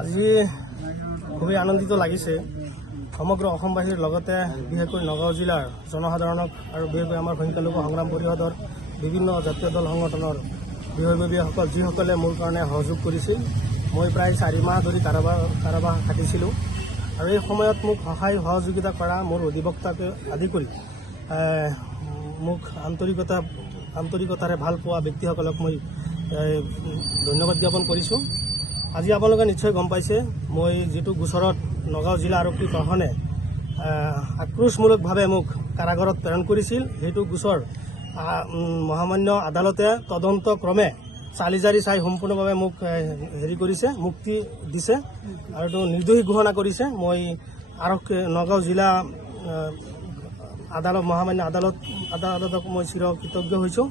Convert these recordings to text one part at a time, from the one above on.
আজি খুবই আনন্দিত লাগিছে। সমগ্র অসমবাসীর লগতে বিশেষকৈ নগাঁও জিলার জনসাধারণক আর বিশেষকৈ আমার সংখ্যালঘু সংগ্রাম পরিষদর বিভিন্ন জাতীয় দল সংগঠনের বিষয়ববীয়াসকল যিসকলে মোৰ কাৰণে সহযোগ কৰিছিল। মই প্ৰায় 4 মাহ ধৰি কাৰাবাস খাটিছিলোঁ আৰু এই সময়ত মোক সহায় সহযোগিতা কৰা মোৰ অধিবক্তাকে আদি কৰি মোক আন্তৰিকতাৰে ভাল পোৱা ব্যক্তিসকলক মই ধন্যবাদ জ্ঞাপন কৰিছোঁ। আজি আপোনালোকে নিশ্চয় গম পাইছে, মই যিটো গোচৰত নগাঁও জিলা আৰক্ষী প্ৰশাসনে আক্ৰোশমূলকভাৱে মোক কাৰাগাৰত প্ৰেৰণ কৰিছিল, সেইটো গোচৰ মহামান্য আদালতে তদন্ত ক্ৰমে চালি জাৰি চাই সম্পূৰ্ণভাৱে মোক কৰিছে, মুক্তি দিছে আৰু এইটো নিৰ্দোষী ঘোষণা কৰিছে। মই নগাঁও জিলা আদালত মহামান্য আদালতক মই চিৰকৃতজ্ঞ হৈছোঁ।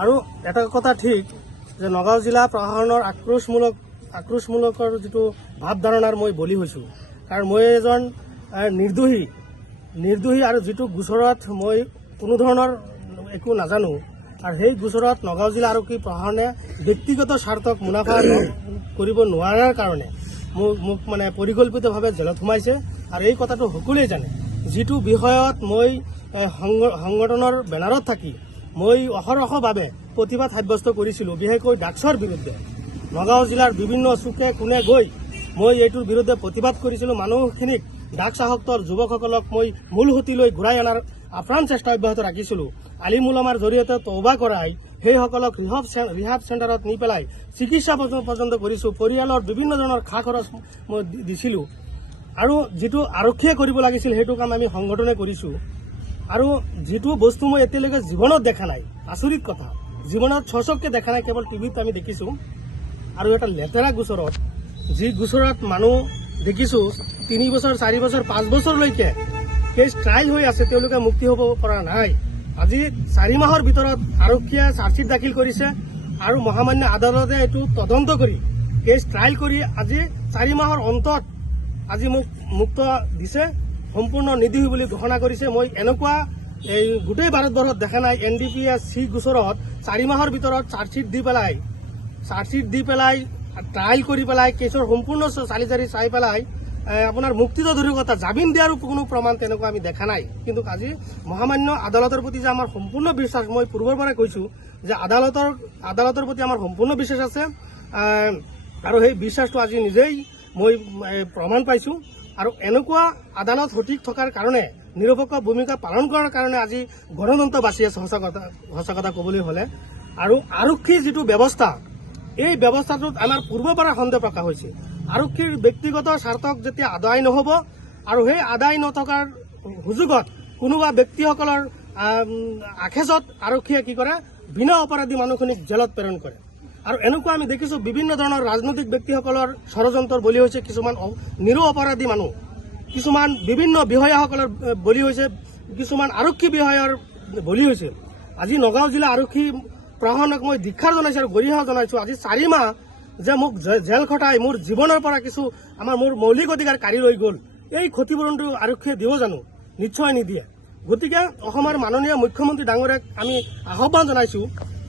আৰু এটা কথা ঠিক যে নগাঁও জিলা প্ৰশাসনৰ আক্ৰোশমূলকৰ যিটো ভাৱধাৰণাৰ মই বলি হৈছোঁ, কাৰণ মই এজন নিৰ্দোষী আৰু যিটো গোচৰত মই কোনো ধৰণৰ একো নাজানো, আৰু সেই গোচৰত নগাঁও জিলা আৰক্ষী প্ৰশাসনে ব্যক্তিগত স্বাৰ্থক মুনাফা কৰিব নোৱাৰাৰ কাৰণে মোক মানে পৰিকল্পিতভাৱে জেলত সোমাইছে। আৰু এই কথাটো সকলোৱে জানে, যিটো বিষয়ত মই সংগঠনৰ বেনাৰত থাকি মই অহৰহভাৱে প্ৰতিবাদ সাব্যস্ত কৰিছিলোঁ, বিশেষকৈ ড্ৰাগছৰ বিৰুদ্ধে। নগাঁও জিলাৰ বিভিন্ন চুকে কোণে গৈ মই এইটোৰ বিৰুদ্ধে প্ৰতিবাদ কৰিছিলোঁ। মানুহখিনিক ড্ৰাগছ আসক্ত যুৱকসকলক মই মূল সুঁতিলৈ ঘূৰাই অনাৰ আপ্ৰাণ চেষ্টা অব্যাহত ৰাখিছিলোঁ। আলিম উলামাৰ জৰিয়তে তওবা কৰাই সেইসকলক ৰিহাব চেণ্টাৰত নি পেলাই চিকিৎসা পৰ্যন্ত কৰিছোঁ। পৰিয়ালৰ বিভিন্ন ধৰণৰ খা খৰচ মই দিছিলোঁ, আৰু যিটো আৰক্ষীয়ে কৰিব লাগিছিল সেইটো কাম আমি সংগঠনে কৰিছোঁ। আৰু যিটো বস্তু মই এতিয়ালৈকে জীৱনত দেখা নাই, আচৰিত কথা, জীৱনত স্বচক্ষে দেখা নাই, কেৱল টিভিত আমি দেখিছোঁ। আৰু এটা লেতেৰা গোচৰত, যি গোচৰত মানুহ দেখিছোঁ 3 বছৰ 4 বছৰ 5 বছৰলৈকে কেছ ট্ৰায়েল হৈ আছে, তেওঁলোকে মুক্তি হ'ব পৰা নাই। আজি 4 মাহৰ ভিতৰত আৰক্ষীয়ে চাৰ্জশ্বিট দাখিল কৰিছে আৰু মহামান্য আদালতে এইটো তদন্ত কৰি কেছ ট্ৰায়েল কৰি আজি 4 মাহৰ অন্তত আজি মোক মুক্ত দিছে, সম্পূৰ্ণ নিৰ্দোষী বুলি ঘোষণা কৰিছে। মই এনেকুৱা এই গোটেই ভাৰতবৰ্ষত দেখা নাই। NDPS C গোচৰত 4 মাহৰ ভিতৰত চাৰ্জশ্বিট দি পেলাই ট্ৰায়েল কৰি পেলাই কেছৰ সম্পূৰ্ণ চালি জাৰি চাই পেলাই আপোনাৰ মুক্তিতো দূৰৰ কথা, জামিন দিয়াৰো কোনো প্ৰমাণ তেনেকুৱা আমি দেখা নাই। কিন্তু আজি মহামান্য আদালতৰ প্ৰতি যে আমাৰ সম্পূৰ্ণ বিশ্বাস, মই পূৰ্বৰ পৰাই কৈছোঁ যে আদালতৰ প্ৰতি আমাৰ সম্পূৰ্ণ বিশ্বাস আছে, আৰু সেই বিশ্বাসটো আজি নিজেই মই প্ৰমাণ পাইছোঁ। আৰু এনেকুৱা আদালত সঠিক থকাৰ কাৰণে, নিৰপেক্ষ ভূমিকা পালন কৰাৰ কাৰণে আজি গণতন্ত্ৰ বাচি আছে, সঁচা কথা ক'বলৈ হ'লে। আৰু আৰক্ষীৰ যিটো ব্যৱস্থা, এই ব্যৱস্থাটোত আমাৰ পূৰ্বৰ পৰা সন্দেহ প্ৰকাশ হৈছে। আৰক্ষীৰ ব্যক্তিগত স্বাৰ্থক যেতিয়া আদায় নহ'ব, আৰু সেই আদায় নথকাৰ সুযোগত কোনোবা ব্যক্তিসকলৰ আখেজত আৰক্ষীয়ে কি কৰে, বিনা অপৰাধী মানুহখিনিক জেলত প্ৰেৰণ কৰে। আৰু এনেকুৱা আমি দেখিছোঁ বিভিন্ন ধৰণৰ ৰাজনৈতিক ব্যক্তিসকলৰ ষড়যন্ত্ৰৰ বলি হৈছে, কিছুমান নিৰু অপৰাধী মানুহ, কিছুমান বিভিন্ন বিষয়াসকলৰ বলি হৈছে, কিছুমান আৰক্ষী বিষয়াৰ বলি হৈছে। আজি নগাঁও জিলা আৰক্ষী প্ৰশাসনক মই ধিক্ষাৰ জনাইছোঁ আৰু গৰিহা জনাইছোঁ। আজি 4 মাহ যে মোক জেল খটাই মোৰ জীৱনৰ পৰা কিছু মোৰ মৌলিক অধিকাৰ কাঢ়ি লৈ গ'ল, এই ক্ষতিপূৰণটো আৰক্ষীয়ে দিব জানো? নিশ্চয় নিদিয়ে। গতিকে অসমৰ মাননীয় মুখ্যমন্ত্ৰী ডাঙৰীয়াক আমি আহ্বান জনাইছোঁ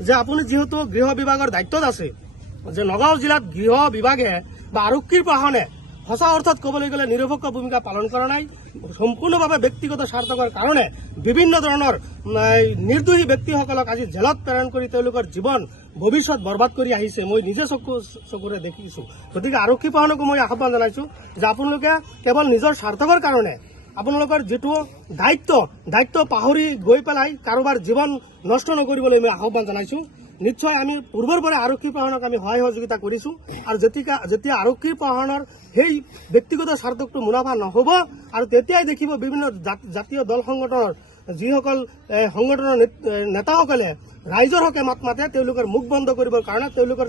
যে আপুনি যিহেতু গৃহ বিভাগৰ দায়িত্বত আছে, যে নগাঁও জিলাত গৃহ বিভাগে বা আৰক্ষীৰ প্ৰশাসনে সঁচা অৰ্থত ক'বলৈ গ'লে নিৰপেক্ষ ভূমিকা পালন কৰা নাই। সম্পূৰ্ণভাৱে ব্যক্তিগত স্বাৰ্থকৰ কাৰণে বিভিন্ন ধৰণৰ নিৰ্দোষী ব্যক্তিসকলক আজি জেলত প্ৰেৰণ কৰি তেওঁলোকৰ জীৱন ভৱিষ্যত বৰবাদ কৰি আহিছে, মই নিজে চকুৰে দেখিছোঁ। গতিকে আৰক্ষী প্ৰশাসনকো মই আহ্বান জনাইছোঁ যে আপোনালোকে কেৱল নিজৰ স্বাৰ্থকৰ কাৰণে আপোনালোকৰ যিটো দায়িত্ব পাহৰি গৈ পেলাই কাৰোবাৰ জীৱন নষ্ট নকৰিবলৈ মই আহ্বান জনাইছোঁ। নিশ্চয় আমি পূৰ্বৰ পৰা আৰক্ষী প্ৰশাসনক আমি সহায় সহযোগিতা কৰিছোঁ, আৰু যেতিয়া আৰক্ষী প্ৰশাসনৰ সেই ব্যক্তিগত স্বাৰ্থকটো মুনাফা নহ'ব, আৰু তেতিয়াই দেখিব বিভিন্ন জাতীয় দল সংগঠনৰ যিসকল সংগঠনৰ নেতাসকলে ৰাইজৰ হকে মাত মাতে, তেওঁলোকৰ মুখ বন্ধ কৰিবৰ কাৰণে, তেওঁলোকৰ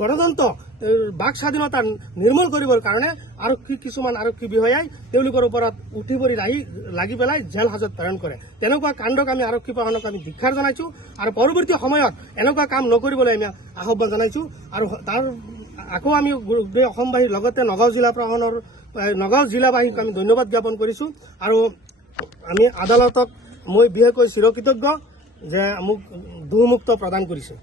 গণতন্ত্ৰ বাক স্বাধীনতা নিৰ্মূল কৰিবৰ কাৰণে কিছুমান আৰক্ষী বিষয়াই তেওঁলোকৰ ওপৰত উঠি পৰি লাগি পেলাই জেল হাজত প্ৰেৰণ কৰে। তেনেকুৱা কাণ্ডক আমি আৰক্ষী প্ৰশাসনক আমি ধিক্ষাৰ জনাইছোঁ, আৰু পৰৱৰ্তী সময়ত এনেকুৱা কাম নকৰিবলৈ আমি আহ্বান জনাইছোঁ। আৰু তাৰ আকৌ আমি গোটেই অসমবাসীৰ লগতে নগাঁও জিলাবাসীক আমি ধন্যবাদ জ্ঞাপন কৰিছোঁ। আৰু আমি আদালতক মই বিশেষকৈ চিৰকৃতজ্ঞ যে মোক দোষমুক্ত প্ৰদান কৰিছে।